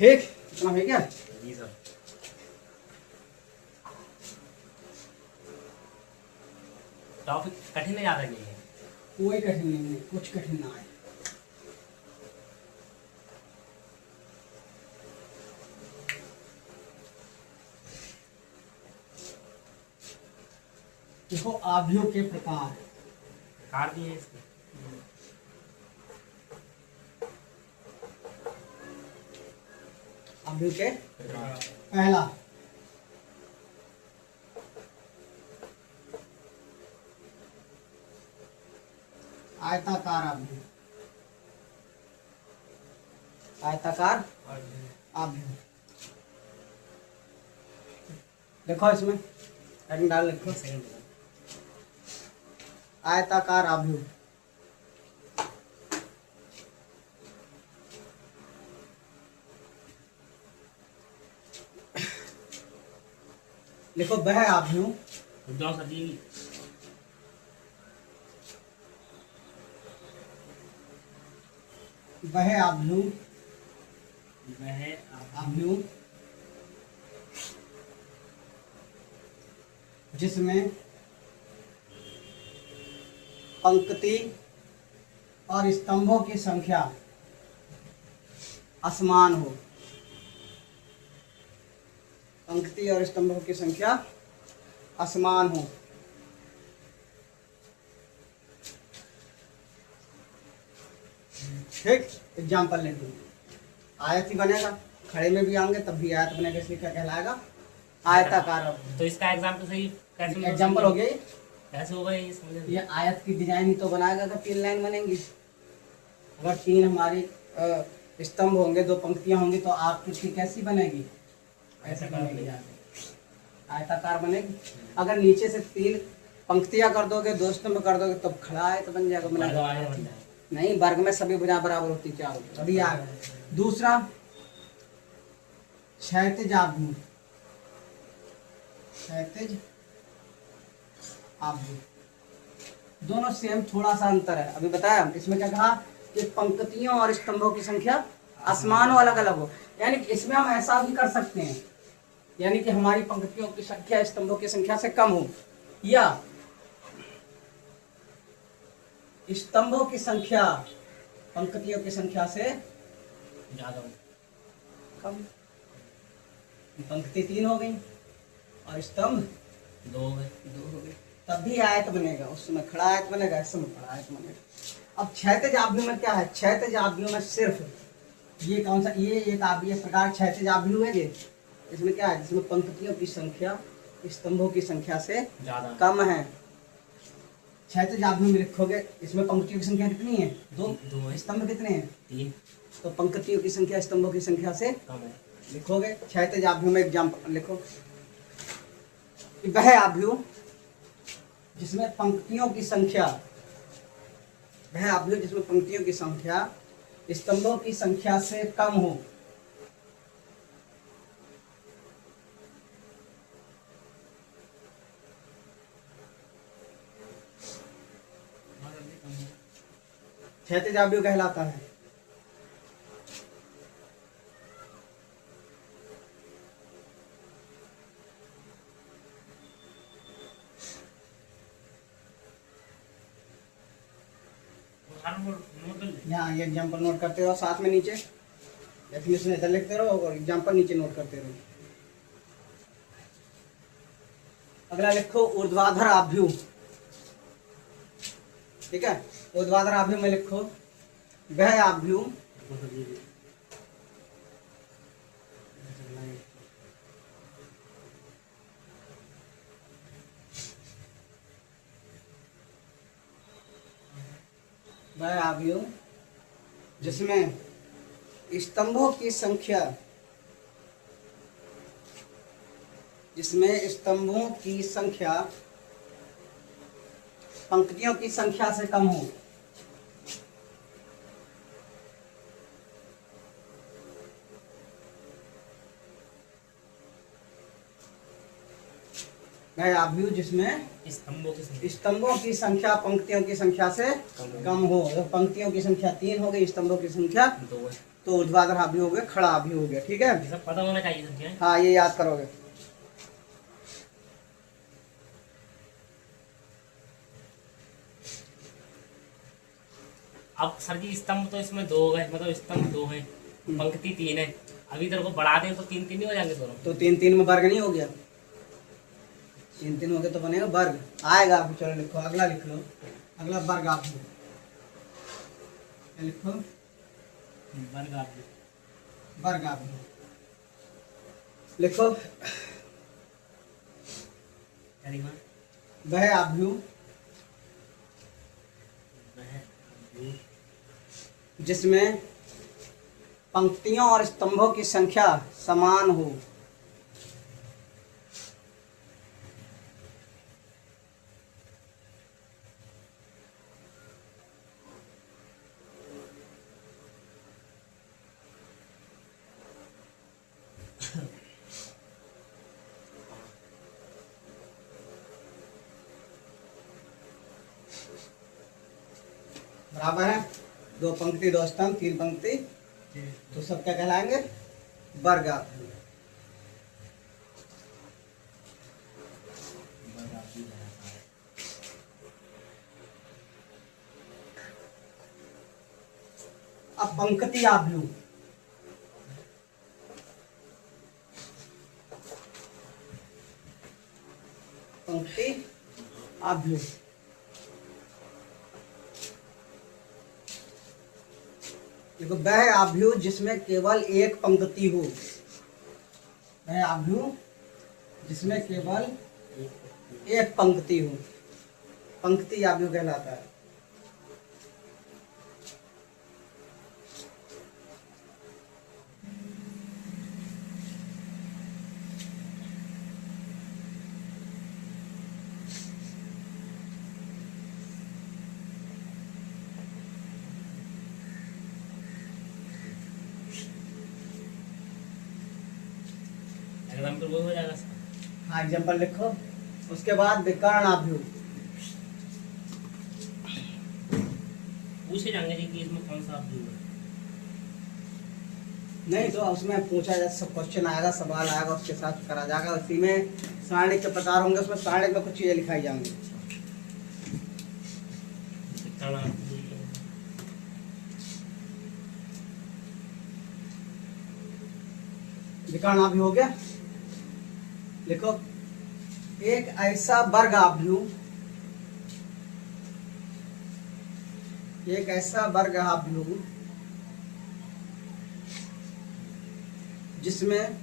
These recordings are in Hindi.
ठीक, इतना है क्या? जी सर। टॉपिक कठिन याद है नहीं है? कोई कठिन नहीं है, कुछ कठिन ना है। देखो आव्यूह के प्रकार। कार भी है इसके। आव्यूह के प्रकार। पहला आयताकार आव्यूह। आयताकार आव्यूह। देखो इसमें हेडिंग डाल लिखो, आयताकार आव्यूह। लिखो वह आव्यूह सर जी। वह आव्यूह वह आव्यूह जिसमें पंक्ति और स्तंभों की संख्या असमान हो। पंक्ति और स्तंभों की संख्या असमान हो। ठीक, एग्जाम्पल ले लो। आयत ही बनेगा, खड़े में भी आएंगे तब भी आयत बनेगा, इसलिए क्या कहलाएगा? आयताकार। तो इसका एग्जाम्पल सही कैसे एग्जाम्पल हो गया ये? कैसे होगा ये समझ? ये आयत की डिजाइन ही तो बनाएगा अगर 3 लाइन बनेंगी। अगर 3 हमारी स्तंभ होंगे, 2 पंक्तियां होंगी तो आकृति कैसी बनेगी? ऐसे बनेगी, आयताकार बनेगी। अगर नीचे से 3 पंक्तियां कर दोगे, 2 स्तंभ कर दोगे तब खड़ा आयत बन जाएगा। बनेगा नहीं, वर्ग में सभी भुजा बराबर होती, चारों अभी आ गए। दूसरा क्षैतिज आव्यूह। क्षैतिज आव्यूह दोनों सेम, थोड़ा सा अंतर है। अभी बताया इसमें क्या कहा कि पंक्तियों और स्तंभों की संख्या असमान हो, अलग अलग हो। यानी कि इसमें हम ऐसा भी कर सकते हैं, यानी कि हमारी पंक्तियों की संख्या स्तंभों की संख्या से कम हो, या स्तंभों की संख्या पंक्तियों की संख्या से ज्यादा कम। पंक्ति 3 हो गई और स्तंभ 2 हो गए, 2 हो गए, तब भी आयत बनेगा। उस समय खड़ा आयत बनेगा, इस समय खड़ा आयत बनेगा। अब क्षैतिज आव्यूह में क्या है? क्षैतिज आव्यूह में सिर्फ ये कौन सा, ये एक आव्यूह प्रकार क्षैतिज आव्यूह है। ये इसमें क्या है? जिसमें पंक्तियों की संख्या स्तंभों की संख्या से ज्यादा कम है। क्षैतिज आव्यूह में लिखोगे, इसमें पंक्तियों की संख्या कितनी है? 2। स्तंभ कितने हैं? 3। तो पंक्तियों की संख्या स्तंभों की संख्या से कम है। लिखोगे। क्षैतिज आव्यूह में एग्जाम्पल लिखो, वह आव्यूह जिसमें पंक्तियों की संख्या, वह आव्यूह जिसमें पंक्तियों की संख्या स्तंभों की संख्या से कम हो। क्षैतिज आव्यूह कहलाता है। यहाँ ये एग्जाम्पल नोट करते रहो, साथ में नीचे डेफिनेशन इधर लिखते रहो और एग्जाम्पल नीचे नोट करते रहो। अगला लिखो ऊर्ध्वाधर आव्यूह। ठीक है, ऊर्ध्वाधर आव्यूह में लिखो वह आव्यूह वह आव्यूह जिसमें स्तंभों की संख्या, जिसमें स्तंभों की संख्या पंक्तियों की संख्या से कम हो। वह आव्यूह जिसमें स्तंभों की संख्या पंक्तियों की संख्या से कम हो। तो पंक्तियों की संख्या 3 हो गई, स्तंभों की संख्या 2 है। तो ऊर्ध्वाधर भी हो गया, खड़ा भी हो गया। ठीक है, ये सब पता होना चाहिए संख्याएं। हाँ ये याद करोगे। अब सर जी स्तंभ तो इसमें 2 गए, मतलब स्तंभ 2 है, पंक्ति 3 है। अभी इधर को बढ़ा दें तो 3 नहीं हो जाएंगे दोनों? तो 3 में वर्ग नहीं हो गया? 3 हो गया तो बनेगा वर्ग आएगा। आप चलो लिखो, अगला लिख लो, अगला वर्ग आप लिखो, वर्ग आप लिखो। वह आव्यूह जिसमें पंक्तियों और स्तंभों की संख्या समान हो। बराबर है, 2 पंक्ति 2 स्तंभ 3 पंक्ति, तो सब क्या कहलाएंगे? वर्ग आव्यूह। अब पंक्ति आव्यूह, पंक्ति आव्यूह देखो, वह आव्यूह जिसमें केवल एक पंक्ति हो। वह आव्यूह जिसमें केवल एक पंक्ति हो, पंक्ति आव्यूह कहलाता है। एग्जाम्पल वो हो जाएगा सर? हाँ एग्जाम्पल लिखो। उसके बाद विकर्ण आव्यूह, पूछे जाएंगे जी कि इसमें कौन सा आव्यूह है। नहीं तो उसमें पूछा जाए, सब क्वेश्चन आएगा, सवाल आएगा, उसके साथ करा जाएगा। उसी में सारणी के प्रकार होंगे, उसमें सारणी में कुछ चीजें लिखाई जाएंगी। विकर्ण आव्यूह हो गया। लिखो, एक ऐसा वर्ग आव्यूह, एक ऐसा वर्ग आव्यूह जिसमें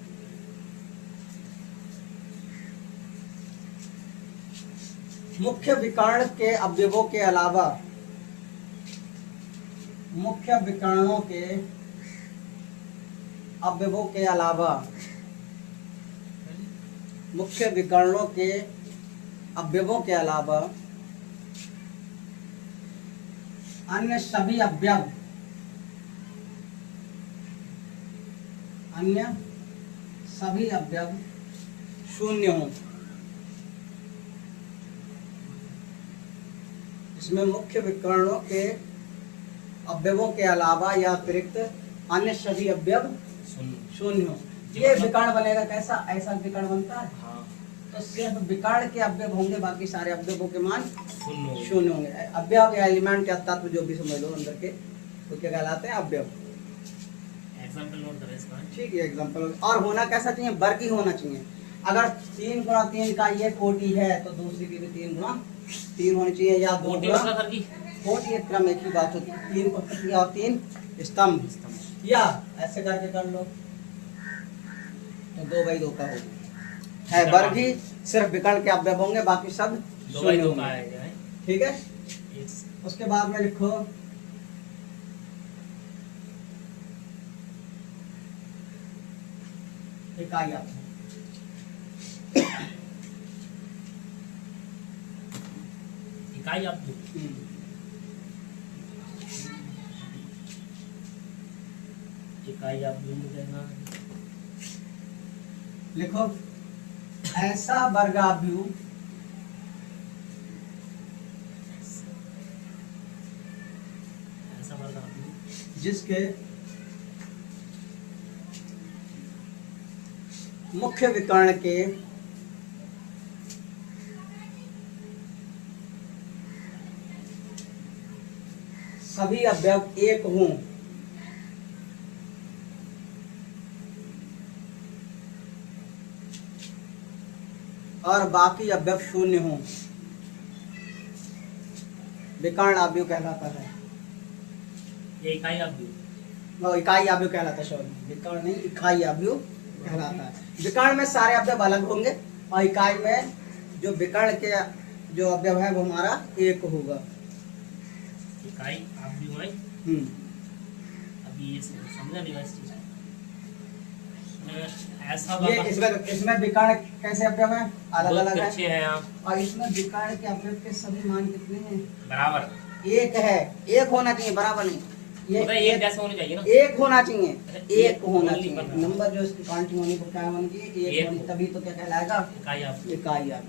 मुख्य विकर्ण के अवयवों के अलावा, मुख्य विकर्णों के अवयवों के अलावा, मुख्य विकर्णों के अवयवों के अलावा अन्य सभी अवयव, अन्य सभी अवयव शून्य हों। इसमें मुख्य विकर्णों के अवयवों के अलावा या अतिरिक्त अन्य सभी अवयव शून्य हों। ये विकर्ण बनेगा कैसा? ऐसा विकर्ण बनता है। हाँ। तो सिर्फ विकर्ण के अवयव होंगे, बाकी सारे अवयवों के मान शून्य शून्य होंगे। अवयव या एलिमेंट या तत्व जो भी समझ लो अंदर के, तो क्या कहलाते हैं? अवयव। एग्जाम्पल नोट करें इसका। ठीक है, एग्जाम्पल। और होना कैसा चाहिए? वर्ग ही होना चाहिए। अगर 3 गुणा 3 का ये कोटि है तो दूसरी की भी 3 गुणा 3 होनी चाहिए, या 2 कोटि गुणा मतलब सर जी? कोटि एक क्रम, एक ही बात होती है। 3 पंक्तियां और 3 स्तंभ, या ऐसे करके कर लो तो 2/2 का हो है। वर्ग ही सिर्फ विकर्ण के अवयव होंगे, बाकी सब 2/2 का होंगे। आएगा। ठीक है, उसके बाद में लिखो इकाई आव्यूह। इकाई आव्यूह, इकाई आव्यूह में देना। लिखो, ऐसा वर्ग आव्यूह जिसके मुख्य विकर्ण के सभी अवयव एक हों और बाकी अवयव शून्य हों, विकर्ण अवयव कहलाता है। ये इकाई अवयव, वो इकाई अवयव कहलाता है, सॉरी विकर्ण नहीं, इकाई अवयव कहलाता है। विकर्ण में सारे अवयव अलग होंगे और इकाई में जो विकर्ण के जो अवयव है वो हमारा एक होगा। इकाई अवयव है। अभी ये समझा नहीं इस चीज ऐसा ये इसमें विकर्ण कैसे अवयव है, अलग अलग है यहाँ। और इसमें विकर्ण के अवयव के सभी मान कितने हैं, बराबर एक है। एक होना चाहिए, बराबर नहीं, मतलब एक जैसे होने चाहिए ना, एक होना चाहिए, एक होना only चाहिए। बना। नंबर जो इसकी काउंटिंग होनी को क्या होनी चाहिए, एक होनी, तभी तो क्या कहलाएगा, इकाई अवयव। इकाई अवयव।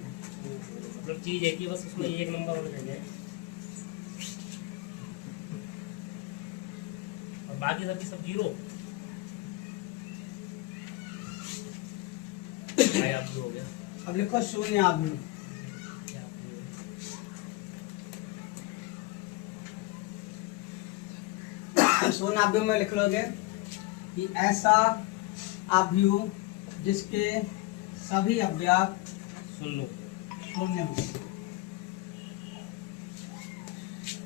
मतलब चीज एक ही, बस उसमें एक नंबर होना चाहिए और बाकी सबकी सब जीरो। इकाई अवयव हो गया। अब लिखो शून्य अवयव। शून्य अवयव में लिख लोगे कि ऐसा अवयव जिसके सभी अवयव शून्य हो,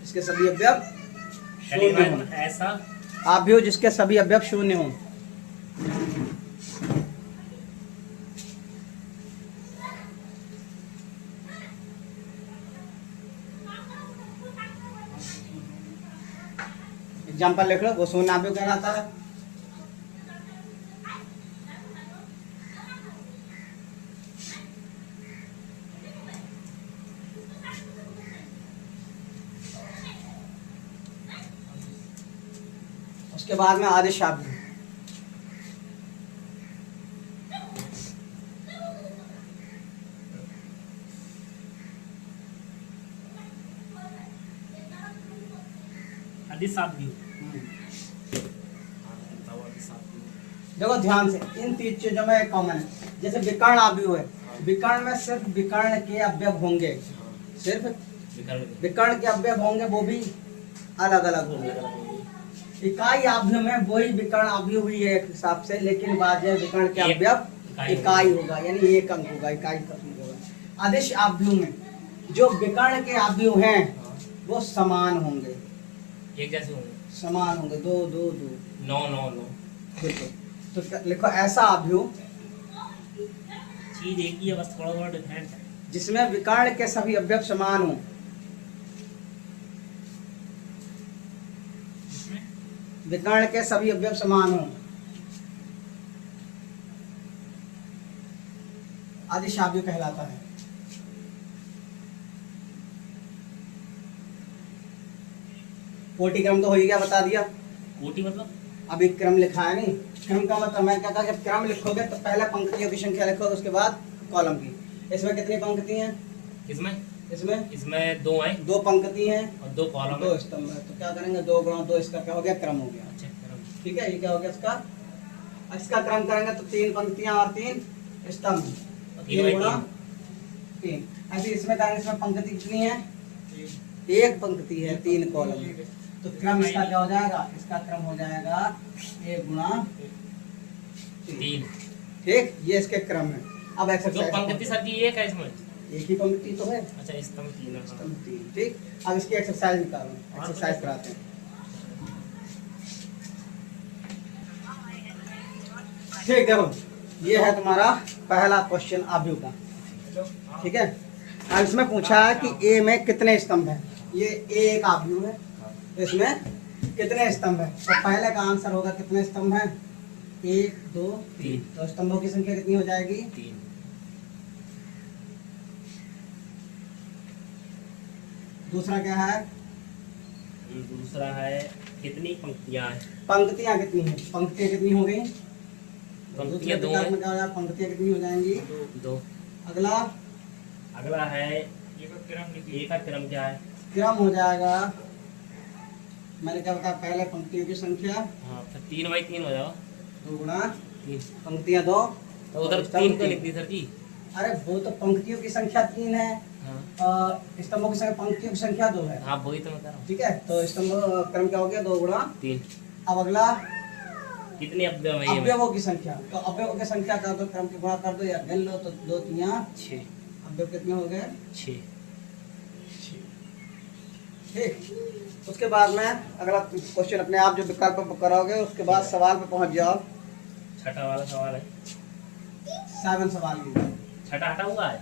इसके सभी अवयव शून्य हो। ऐसा अवयव जिसके सभी अवयव शून्य हो। एग्जाम्पल लिख लो, वो शून्य अवयव कहलाता है। उसके बाद में आदेश अवयव। अदिश अवयव। देखो ध्यान से, इन तीन चीजों में एक कॉमन है। जैसे विकर्ण अवयव है, विकर्ण में सिर्फ विकर्ण के अवयव होंगे, सिर्फ विकर्ण के अवयव होंगे, वो भी अलग अलग होंगे। इकाई अवयव में वही विकर्ण अवयव हुई है एक हिसाब से, लेकिन बाद में विकर्ण के अवयव इकाई होगा, यानी एक अंक होगा, इकाई का अंक होगा। आदेश अवयव में जो विकर्ण के अवयव हैं वो समान होंगे, एक जैसे होंगे, समान होंगे, दो दो दो, 9 9 9। बिल्कुल। तो लिखो ऐसा अवयव चीज एक ही है, बस थोड़ा थोड़ा डिफरेंट है। जिसमें विकर्ण के सभी अवयव समान हो, विकर्ण के सभी अवयव समान हो, आदिश अवयव कहलाता है। कोटि क्रम तो हो ही गया, बता दिया। कोटि मतलब अभी क्रम लिखा है नहीं, क्रम का मतलब मैं क्या कहा, जब क्रम लिखोगे तो पहले पंक्तियों की संख्या लिखोगे, उसके बाद कॉलम की। इसमें कितनी पंक्ति हैं, इसमें इसमें 2 हैं, 2 पंक्ति हैं और 2 कॉलम दो स्तंभ है। तो क्या करेंगे, 2 गुणा 2, इसका क्या हो गया, क्रम हो गया। अच्छा क्रम। ठीक है, ये क्या हो गया इसका, इसका क्रम करेंगे तो 3 पंक्तियां और 3 स्तंभ, 3 गुणा 3। ऐसे इसमें करेंगे, इसमें पंक्ति कितनी है, एक पंक्ति है, 3 कॉलम है। तो क्रम इसका क्या हो जाएगा, इसका क्रम हो जाएगा 1 गुणा 3। ठीक, ये इसके क्रम है। अब जो एक्सरसाइज पंक्ति सर की एक है इसमें। एक ही पंक्ति तो है, अच्छा स्तंभ 3 है। स्तंभ 3। ठीक, अब इसकी एक्सरसाइज निकालो, एक्सरसाइज कराते हैं। ठीक, देखो ये है तुम्हारा पहला क्वेश्चन अवयव का। ठीक है, अब इसमें पूछा है कि ए में कितने स्तंभ हैं। ये ए एक अवयव है, इसमें कितने स्तंभ है। तो पहले का आंसर होगा कितने स्तंभ हैं, 1 2 3। तो स्तंभों की संख्या कितनी हो जाएगी, 3। दूसरा क्या है, दूसरा है कितनी पंक्तियां हैं। पंक्तियां कितनी हैं, पंक्तियां कितनी हो गई, पंक्तियां 2 में हैं। क्या हो जाएगा, पंक्तियां कितनी हो जाएंगी, 2। अगला है एक का क्रम क्या है, क्रम हो जाएगा मैंने क्या बताया, पहले पंक्तियों की संख्या हाँ, फिर 3/3 हो जाएगा। 2 गुणा 3 पंक्तियां 2। तो उधर 3 क्यों लिख दी सर जी? अरे वो तो पंक्तियों की संख्या 3 है, हाँ स्तंभों की संख्या, पंक्तियों की संख्या 2 है। हाँ, वही तो मैं कह रहा हूँ। ठीक है, तो स्तंभ क्रम क्या हो गया, 2 गुणा 3 अब अगला कितने अवयव है ये? अवयवों की संख्या, तो अवयवों की संख्या कर दो, क्रम के गुणा कर दो या गिन लो, तो 2 3 6 अवयव कितने हो गए, 6। ठीक। उसके बाद में अगला क्वेश्चन अपने आप जो विकल्प कराओगे, उसके बाद सवाल पे पहुंच जाओ। छठा वाला सवाल है, 7 सवाल की। छठा हटा हुआ है।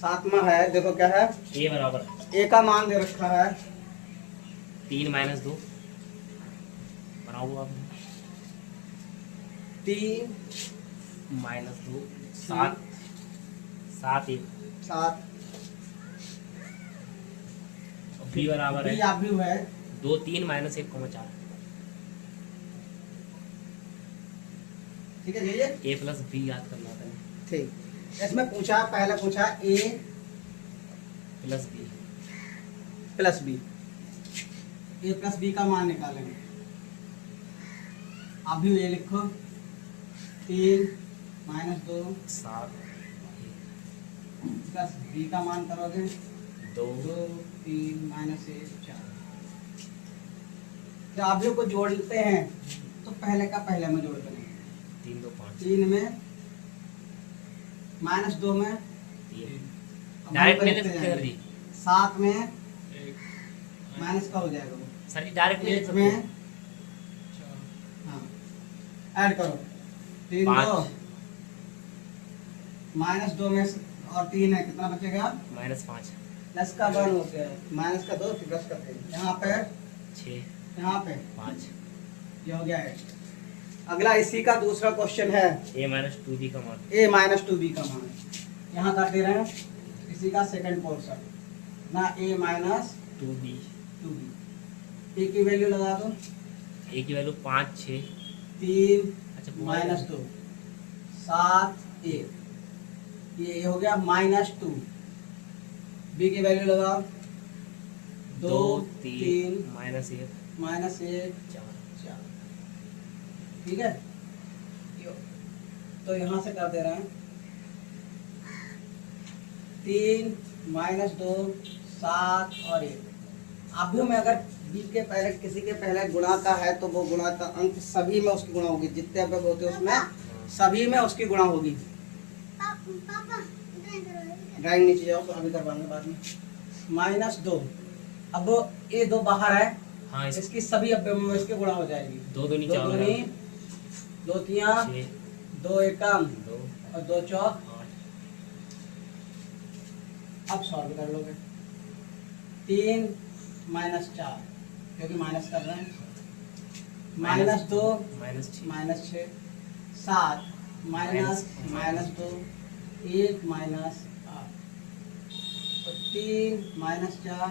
7वां है, देखो क्या है, ए बराबर ए का मान दे रखा है 3 - 2 बनाओ आप। 3 -2 7 7 1 7 बी बराबर बी है आव्यूह है 2 3 - 1,4। ठीक है जी, ये ए प्लस बी याद करना था। ठीक। इसमें पूछा, पहले पूछा ए प्लस बी प्लस बी, ए प्लस बी का मान निकालेंगे। आव्यूह ए लिखो, 3 - 2 7 प्लस बी का मान करोगे 2 2 3 - 1 4। जब आव्यूह को जोड़ते हैं तो पहले का पहले में जोड़ देंगे। 3 2 5 3 में -2 में 3 डायरेक्ट नहीं लिख सकते सर जी। 7 में माइनस का हो जाएगा वो, सर जी डायरेक्ट नहीं लिख 1 सकते। में हाँ ऐड करो 3 2 -2 में और 3 है, कितना बचेगा, -5 प्लस का 1 हो गया, माइनस का 2 फिर प्लस का 3, यहाँ पे 6 यहाँ पे 5 ये हो गया है। अगला इसी का दूसरा क्वेश्चन है, a - 2b का मान। a - 2b का मान यहाँ कर दे रहे हैं। इसी का सेकंड पोर्शन ना, a - 2b 2b, a की वैल्यू लगा दो, a की वैल्यू 5 6। 3 अच्छा -2 7 1, ये हो गया -2। b की वैल्यू लगाओ 2 3 -1 -1 4। 4। ठीक है, तो यहाँ से कर दे रहे हैं 3 -2 7 और 1। आव्यूह में अगर बी के पहले किसी के पहले गुणा का है तो वो गुणा का अंक सभी में उसकी गुणा होगी, जितने अवयव होते हैं उसमें सभी में उसकी गुणा होगी। ड्राइंग नीचे जाओ, तो अभी करवाएंगे बाद में। -2, अब ये 2 बाहर है, हाँ इसकी सभी अवयव में इसकी गुणा हो जाएगी। 2 दूनी 2 4 दूनी 2 तिया 6 2 एकम 2 और 2 चौक। 8। अब सॉल्व कर लोगे 3 -4 क्योंकि माइनस कर रहे हैं, -2 -6 -6 7 -2 1 -8, तो 3 -4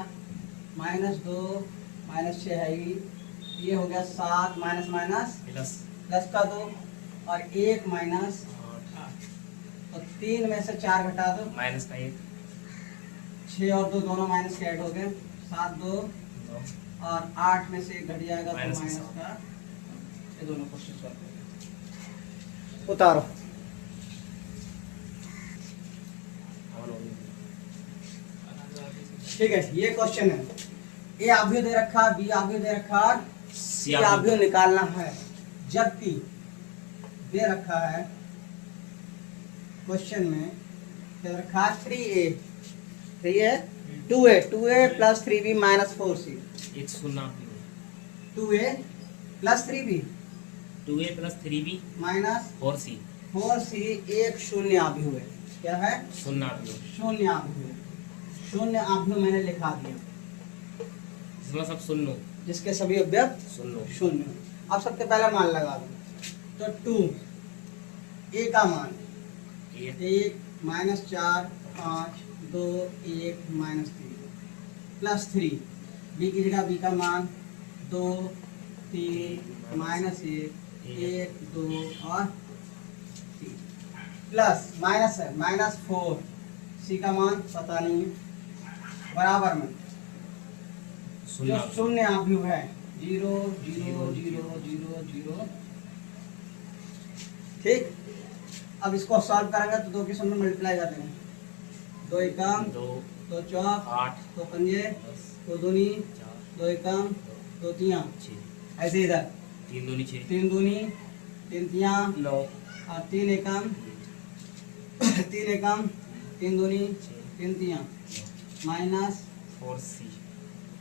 -2 -6 है ये हो गया 7 प्लस प्लस का 2 और 1 -8, तो 3 में से 4 घटा दो, माइनस का 1 6 और 2 दोनों माइनस के ऐड हो गए, 7 2 और 8 में से 1 घट जाएगा तो माइनस माइनस का का, ये दोनों कोशिश करते हैं। उतारो, ठीक है, ये क्वेश्चन है। ए आव्यूह दे रखा, बी आव्यूह दे रखा, सी आव्यूह निकालना है। जबकि दे रखा है क्वेश्चन में, दे रखा 3a 2a plus 3b minus 4c, एक शून्य 2a plus 3b 2a plus 3b minus 4c 4c एक शून्य आव्यूह है। क्या है? शून्य शून्य आव्यूह। शून्य आव्यूह मैंने लिखा दिया, इसमें सब शून्य जिसके सभी अवयव शून्य। शून्य। अब सबसे पहला मान लगा दो, तो 2 a का मान 1 -4 5 2 1 -3 प्लस 3 b की जगह b का मान 2 3 -1 1 2 और 3 प्लस माइनस है -4 c का मान पता नहीं है, बराबर में शून्य जो शून्य आव्यूह है 0 0 0 0 0। ठीक, अब इसको सॉल्व करेंगे तो 2 के शून्य मल्टीप्लाई कर देंगे। 2 एकम 2 2 चौक 8 2 पंजे 2 दूनी 2 एकम 2 तिया। 6 ऐसे इधर 3 दूनी 6 3 दूनी 3 तिया 9 और 3 एकम 3 एकम 3 दूनी 3 तिया माइनस 4C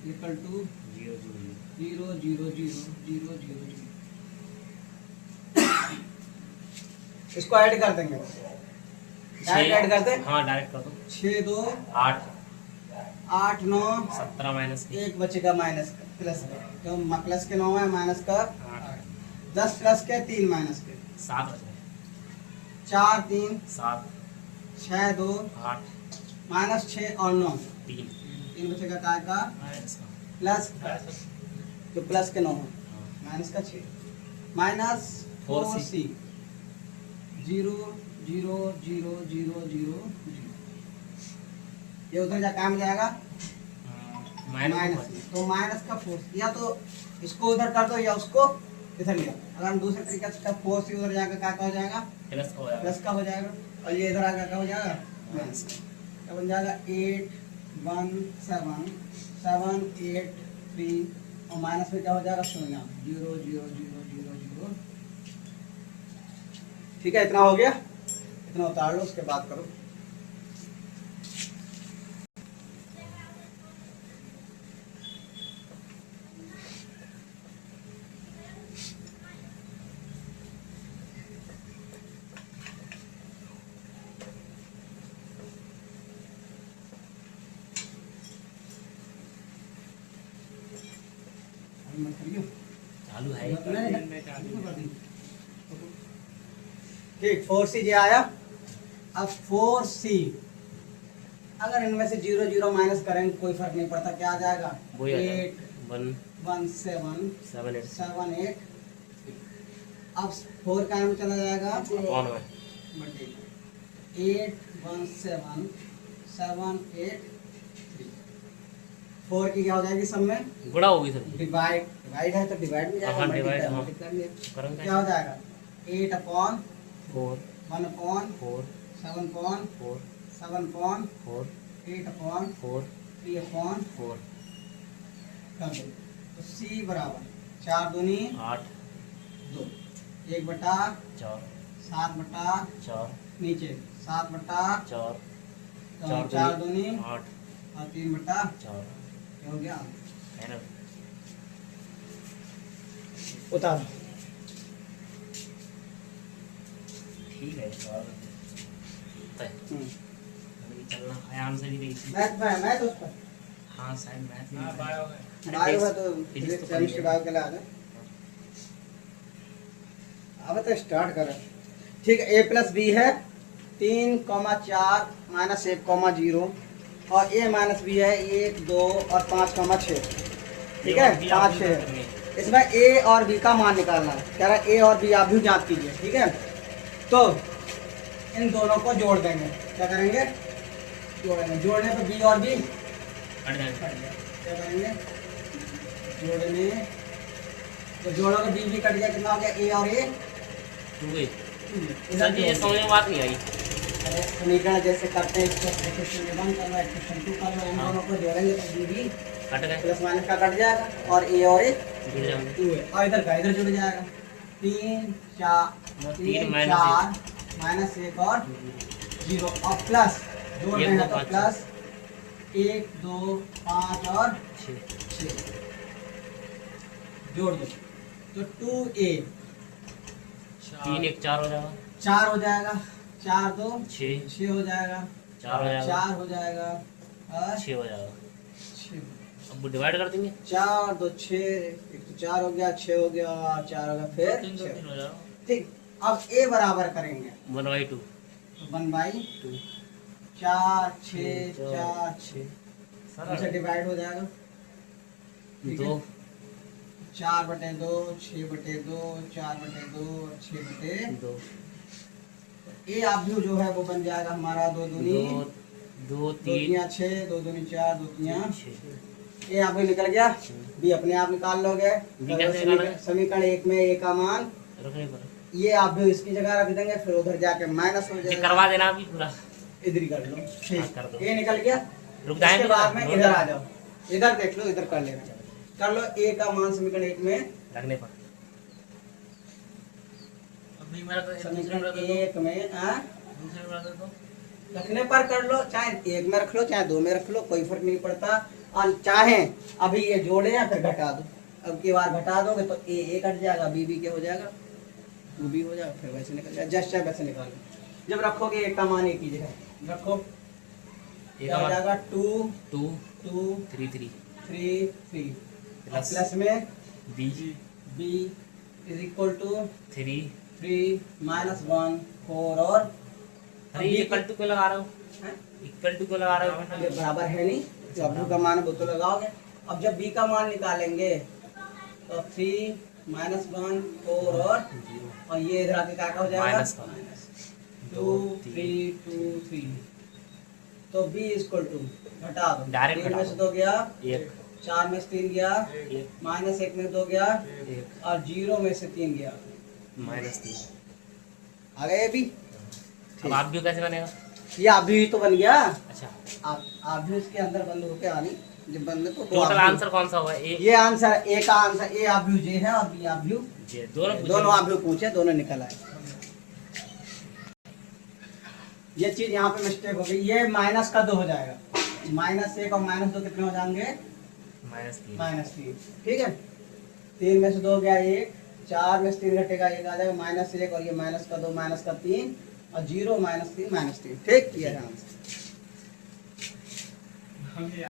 इक्वल टू 0 0 0 0 0 0 0 0। इसको ऐड कर देंगे, डायरेक्ट ऐड करते हैं। हाँ डायरेक्ट कर दो। 6 2 8 8 9 17 माइनस एक बचेगा माइनस का प्लस का, तो प्लस के 9 है माइनस का 8 10 प्लस के 3 माइनस के 7 बच गए 4 3 7 6 2 8 माइनस 6 और 9 3 3 बचेगा काय का माइनस प्लस जो प्लस के 9 है माइनस का 6 माइनस 4C 0 0 0 0 0 ये उधर जा काम जाएगा माइनस, तो माइनस का 4 या तो इसको उधर कर दो या उसको इधर लिया। अगर हम दूसरे तरीके से 4C उधर जाकर क्या हो जाएगा प्लस का हो जाएगा प्लस का हो जाएगा, और ये इधर आकर क्या हो जाएगा माइनस का। क्या बन जाएगा 8 1 7 7 8 3 और माइनस में क्या हो जाएगा 0 0 0 0 0 0। ठीक है, इतना हो गया, इतना उतार लो, उसके बाद करो। चालू है ठीक 4C जो आया। अब 4C अगर इनमें से 0 0 माइनस करेंगे कोई फर्क नहीं पड़ता, क्या आ जाएगा 8 1 7 7 8 7 8। अब 4 का में चला जाएगा कौन है 8 1 7 7 8 3। 4 की क्या हो जाएगी सब में गुणा होगी सर डिवाइड, डिवाइड है तो डिवाइड में जाएगा, हाँ, divide, हाँ। मल्टीप्लाई में करेंगे क्या हो जाएगा 8 upon 4 1 upon 4 7 upon 4 7 upon 4 8 upon 4 3 upon 4 कर दो। तो C बराबर 4 दूनी 8 2 1 बटा 4 7 बटा 4 नीचे 7 बटा 4 तो 4 दूनी 8 और 3 बटा 4 क्या हो गया है ना उतार। ठीक है सवाल अभी चलना आयाम से भी देखी मैथ उस पर हाँ शायद मैथ में बायो है तो फिजिक्स तो केमिस्ट्री बायो के लिए आ जाए। अब तो स्टार्ट करें। ठीक है, a प्लस बी है 3 4 माइनस 1 0 और a माइनस बी है 1 2 और 5 6। ठीक है 5 6 इसमें a और b का मान निकालना है। कह रहा है a और b आप भी जांच कीजिए। ठीक है, तो इन दोनों को जोड़ देंगे। क्या करेंगे जोड़ेंगे, जोड़ने पे b और b हट जाएगा क्या करेंगे जोड़ने, तो जोड़ोगे b भी कट गया, कितना हो गया a और a तू गई इधर सर जी ये समझ में बात नहीं आई अरे समीकरण जैसे करते हैं इसको इक्वेशन 1 कर लो इक्वेशन 2 कर लो, इन दोनों को जोड़ेंगे तो b भी कट गए प्लस माइनस का कट जाएगा और a और a जुड़ जाएंगे 2 है और इधर का इधर जुड़ जाएगा 3 4 3 4 माइनस 1 और 0 और प्लस जोड़ एक, देना दो, तो पाँच, प्लस 1 2 5 और 6 जोड़ दो तो 2a 3 1 4 हो जाएगा 4 हो जाएगा 4 2 6 6 हो जाएगा 4 हो जाएगा 4 हो जाएगा और 6 हो जाएगा 6 अब डिवाइड कर देंगे 4 2 6 एक तो 4 हो गया 6 हो गया 4 हो गया फिर 3 6। हो जाएगा ठीक, अब a बराबर करेंगे 1/2 तो 1/2 2 4 6 4 6 इनसे डिवाइड हो जाएगा। ठीक है? 2 4/2 6/2 4/2 6/2 2 ए आव्यूह जो है वो बन जाएगा हमारा 2 दूनी 2 2 3 3 6 2 दूनी 4 2 3 6 ए यहाँ पे निकल गया, बी अपने आप निकाल लोगे। बी कैसे निकालोगे? समीकरण एक में ए का मान, रुकने पर ये आप भी इसकी जगह रख देंगे, फिर उधर जाके माइनस हो ये जाएगा। करवा देना अभी पूरा। इधर ही कर लो, हाँ, ठीक। कर दो। ए निकल गया, रुक जाए इसके बाद में फिर इधर आ जाओ, इधर देख लो, इधर कर लेना। कर लो ए का मान समीकरण एक में, रखने पर अभी मेरा तो समीकरण एक में दूसरे में रख दो। रखने पर कर लो, चाहे एक में रख लो चाहे दो में रख लो, कोई फर्क नहीं पड़ता। और चाहे अभी ये जोड़े या फिर घटा दो, अब की बार घटा दोगे तो ए कट जाएगा, बी के हो जाएगा, टू बी हो जाएगा, फिर वैसे निकल जाएगा। जस्ट चाहे वैसे निकाल लो। जब रखोगे एक का मान एक ही जगह रखो, क्या हो जाएगा 2 2 2 3 3 3 3 प्लस प्लस में B b is equal to 3। 3 minus 1 4 और अरे ये इक्वल टू क्यों लगा रहे हो? हैं? इक्वल टू क्यों लगा रहे हो? ये बराबर है नहीं, जो अब का मान है वो तो लगाओगे। अब जब b का मान निकालेंगे तो 3 माइनस 1 4 और ये इधर आके क्या हो जाएगा माइनस का। 2 3 2 3। तो b इक्वल टू घटा दो, डायरेक्ट 3 में घटा से दो। 2 गया, 1 4 में से 3 गया, 1 माइनस 1 में 2 गया 1 और 0 में से 3 गया। माइनस 3। आ गए अभी? अब आप भी कैसे बनेगा? ये आप भी तो बन गया, अच्छा आप भी उसके अंदर बंद होके आनी, जब बंद तो टोटल आंसर कौन सा हुआ? ए ये आंसर ए का आंसर ए आप व्यू जे है और बी आप व्यू ये दोनों दोनों आप व्यू पूछे, दोनों निकल आए। ये चीज यहाँ पे मिस्टेक हो गई, ये माइनस का 2 हो जाएगा, -1 और -2 कितने हो जाएंगे? -3। ठीक है, 3 में से 2 गया 1, 4 में से 3 घटेगा 1 आ जाएगा, -1 और ये माइनस का 2 माइनस का 3 और 0 -3 -3। ठीक, ये है आंसर।